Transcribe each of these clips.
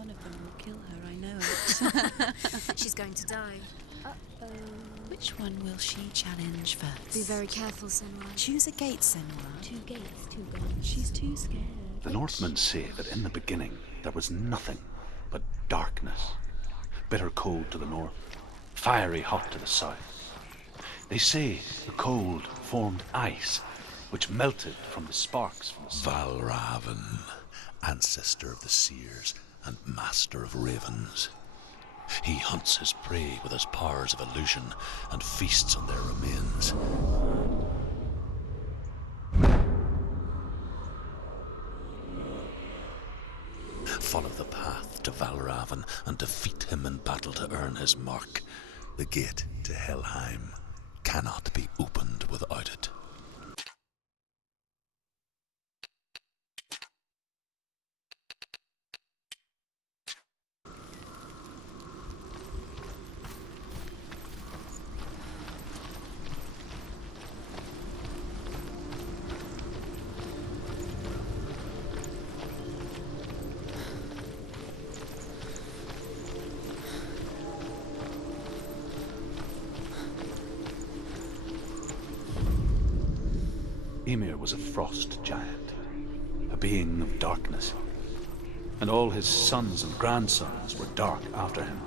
One of them will kill her, I know it. She's going to die. Uh-oh. Which one will she challenge first? Be very careful, Senua. Choose a gate, Senua. 2 gates, 2 guns. She's too scared. The Northmen say that in the beginning there was nothing but darkness. Bitter cold to the north, fiery hot to the south. They say the cold formed ice, which melted from the sparks from the sun. Valravn, ancestor of the seers and master of ravens. He hunts his prey with his powers of illusion and feasts on their remains. Follow the path to Valravn and defeat him in battle to earn his mark. The gate to Helheim cannot be opened without it. Ymir was a frost giant, a being of darkness, and all his sons and grandsons were dark after him.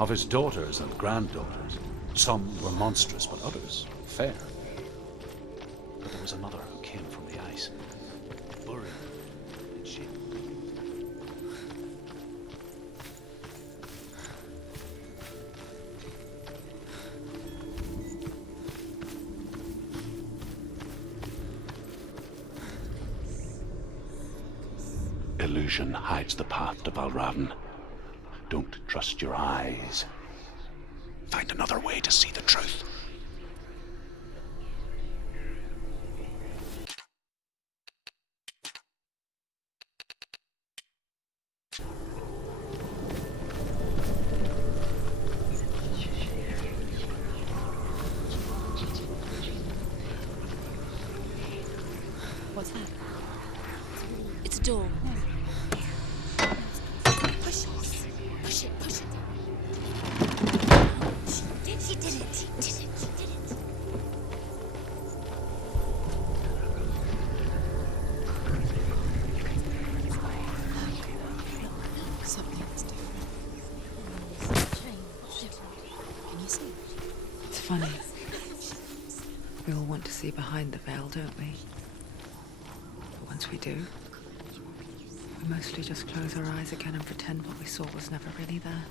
Of his daughters and granddaughters, some were monstrous, but others fair. But there was another who came from the ice, buried in shape. Illusion hides the path to Valravn. Don't trust your eyes. Find another way to see the truth. What's that? It's a door. Push it. Push it. Push it. He did it. He did it. He did it. Something's different. Can you see? It's funny. We all want to see behind the veil, don't we? But once we do, we mostly just close our eyes again and pretend what we saw was never really there.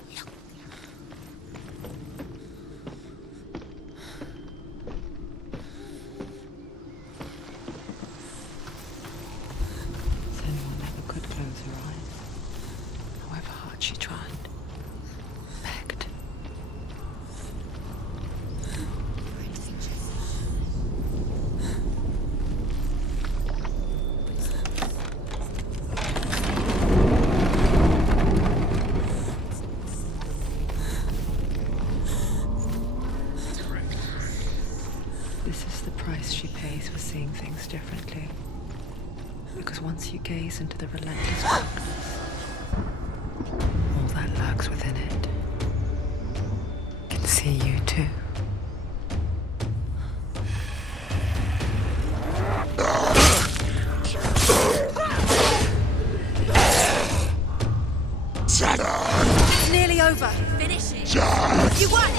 Senua never could close her eyes, however hard she tried. Begged. This is the price she pays for seeing things differently. Because once you gaze into the relentless darkness, all that lurks within it can see you too. It's nearly over. Finish it. You won.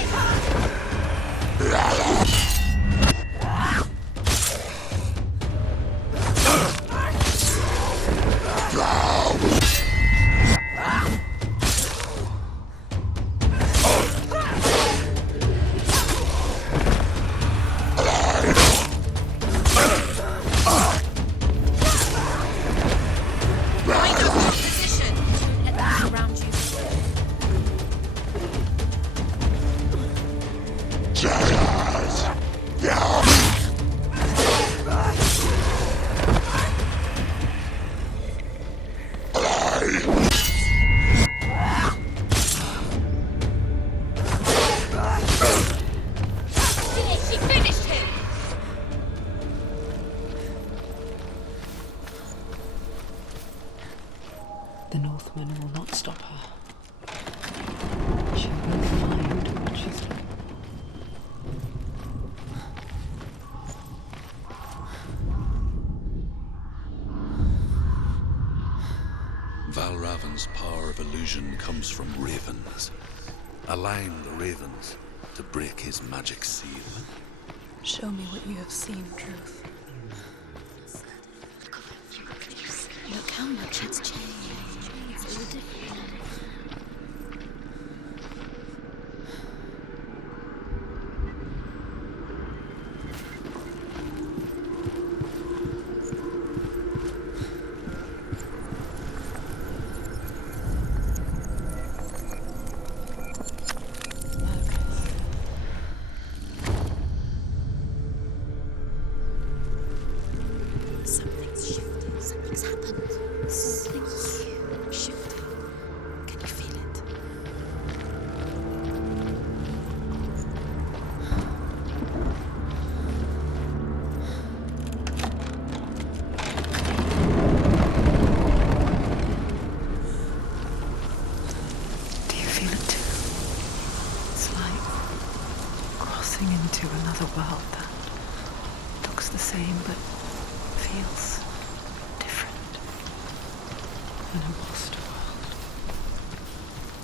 Find a good position. Let them around you. Giants! will not stop her. She will find what she's looking for. Valravn's power of illusion comes from ravens. Align the ravens to break his magic seal. Show me what you have seen, Truth. Look how much it's changed. It's all different. Something's shifted. Something's happened. Something's shifted. Can you feel it? Do you feel it too? It's like crossing into another world that looks the same but feels different. An imposter world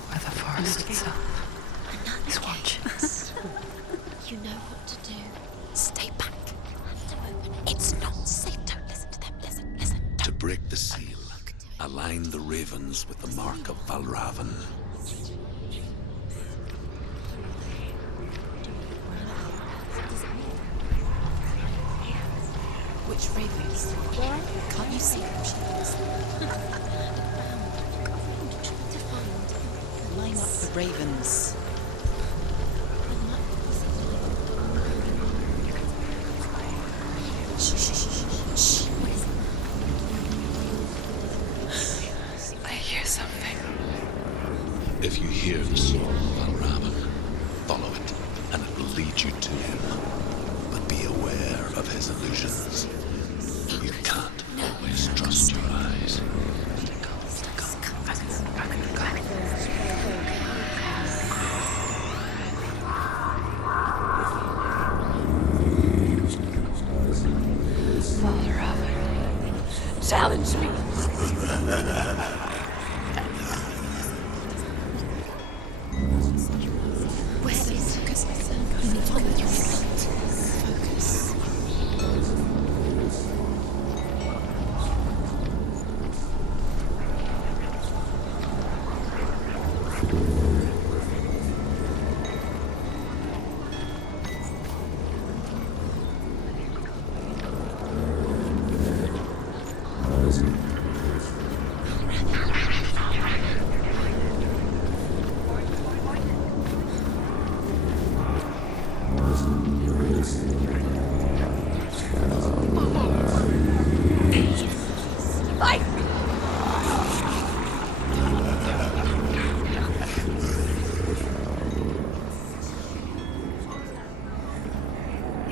where the forest itself is watching us. You know what to do. Stay back. It's not safe. Don't listen to them. Listen. To break the seal, align the ravens with the mark of Valravn. Which ravens? Can't you see them, Shadows? Line up the ravens. Shh. I hear something. If you hear the song of Valravn, follow it, and it will lead you to him. But be aware of his illusions. You can't always trust your eyes. Valravn, challenge me. Where's the focus? You need to go with your focus.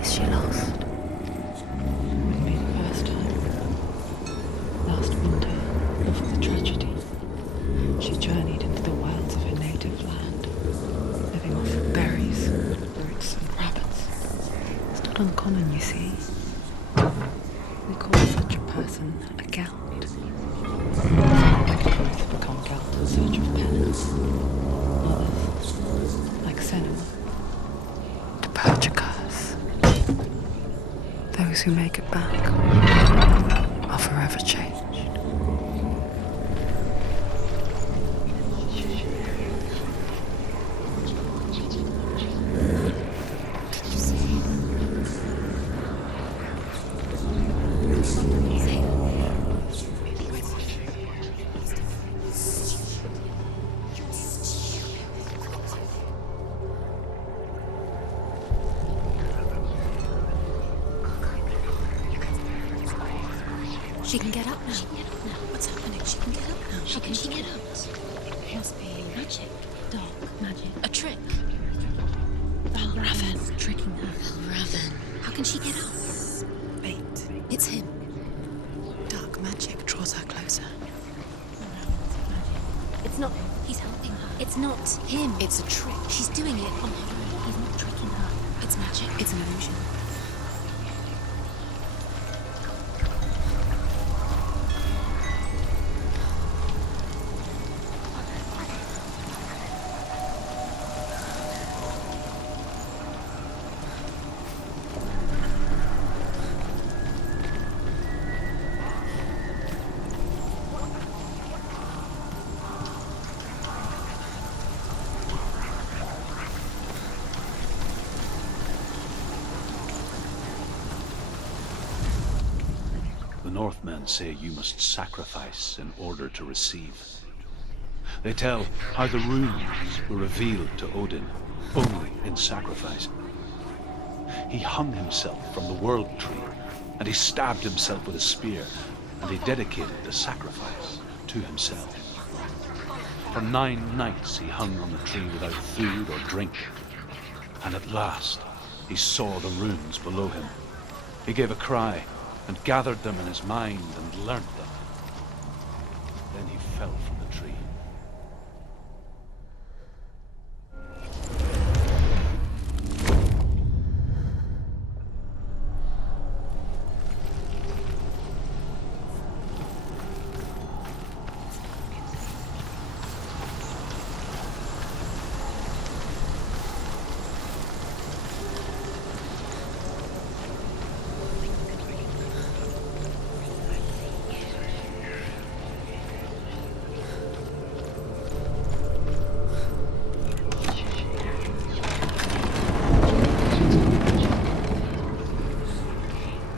Is she lost? Maybe the first time. Last winter, before the tragedy, she journeyed into the wilds of her native land, living off berries, roots, and rabbits. It's not uncommon, you see. We call such a person a Gelt. Both become Gelt in search of penance. Others, like Senua, to purge a curse. Those who make it back are forever changed. She can get up now. What's happening? She can get up now. How can she get up? It must be magic. Dark magic. A trick. Valravn tricking her. Valravn. How can she get up? Wait. It's him. Dark magic draws her closer. not. He's helping her. It's not him. It's a trick. She's doing it on her own. He's not tricking her. It's magic. It's an illusion. The Northmen say you must sacrifice in order to receive. They tell how the runes were revealed to Odin only in sacrifice. He hung himself from the world tree, and he stabbed himself with a spear, and he dedicated the sacrifice to himself. For 9 nights he hung on the tree without food or drink, and at last he saw the runes below him. He gave a cry, and gathered them in his mind and learnt them. Then he fell from the tree.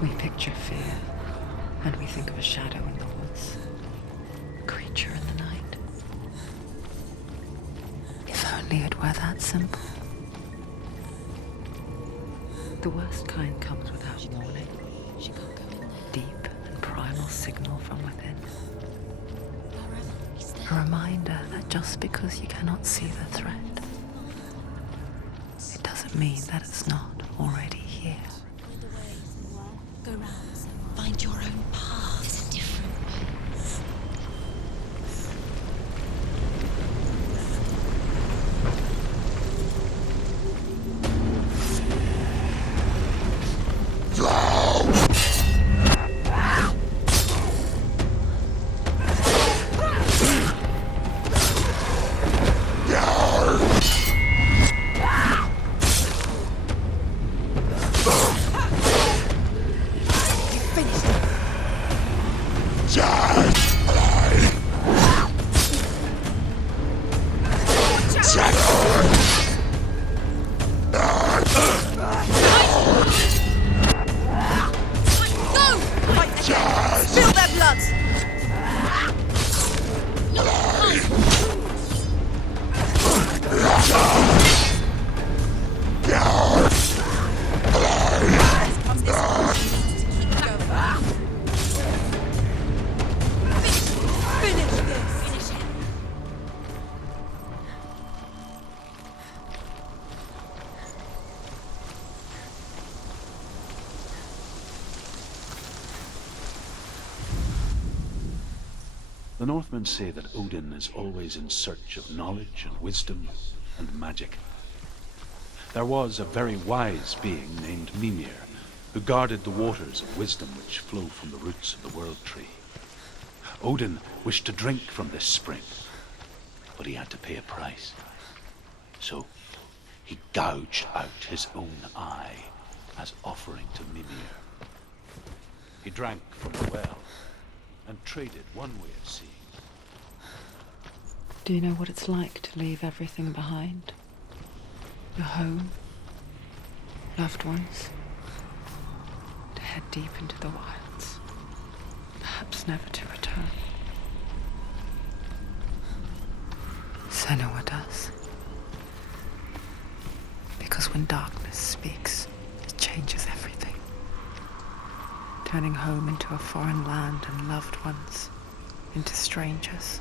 We picture fear, and we think of a shadow in the woods, a creature in the night. If only it were that simple. The worst kind comes without warning. She can't go in there. Deep and primal signal from within. Valravn, he's there. A reminder that just because you cannot see the threat, it doesn't mean that it's not already here. Find a way, Senua. Go round, Senua. Find your own path. There's a different way. The Northmen say that Odin is always in search of knowledge and wisdom and magic. There was a very wise being named Mimir, who guarded the waters of wisdom which flow from the roots of the world tree. Odin wished to drink from this spring, but he had to pay a price. So he gouged out his own eye as offering to Mimir. He drank from the well and traded one way of seeing. Do you know what it's like to leave everything behind? Your home, loved ones, to head deep into the wilds, perhaps never to return. Senua does. Because when darkness speaks, it changes everything, turning home into a foreign land and loved ones into strangers.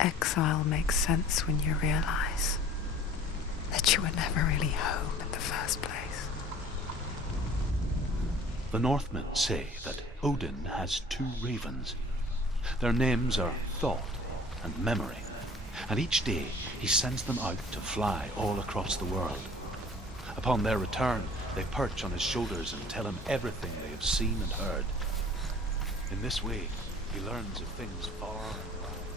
Exile makes sense when you realize that you were never really home in the first place. The Northmen say that Odin has 2 ravens, Their names are Thought and Memory, and each day he sends them out to fly all across the world. Upon their return, they perch on his shoulders and tell him everything they have seen and heard. In this way, he learns of things far and wide.